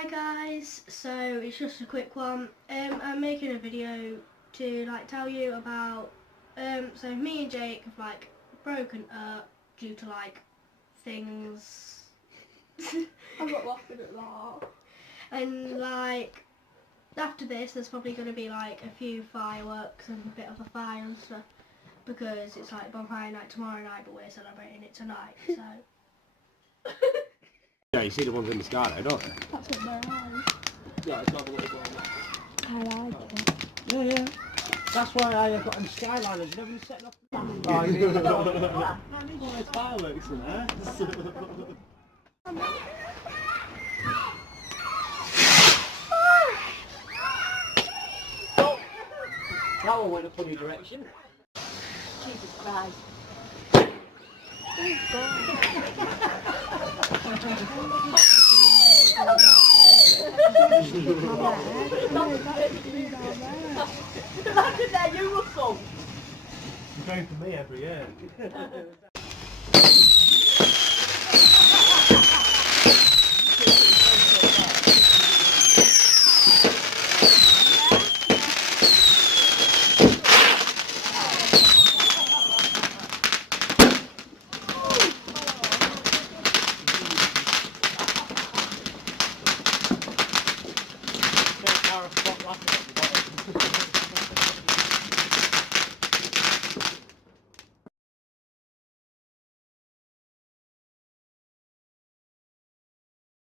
Hi guys, so it's just a quick one. I'm making a video to tell you about so me and Jake have broken up due to things. I'm not laughing at that. And after this there's probably going to be a few fireworks and a bit of a fire and stuff because it's bonfire night tomorrow night, but we're celebrating it tonight, so. Yeah, you see the ones in the sky though, don't you? That's what they're like. Yeah, it's not a little bit. I like it. Yeah, yeah. That's why I have got them Skyliners. You never set up. Oh, you need to go. I need one of those fireworks in there. That one went a funny direction. Jesus Christ. Look at that, you Russell. You're going for me every year.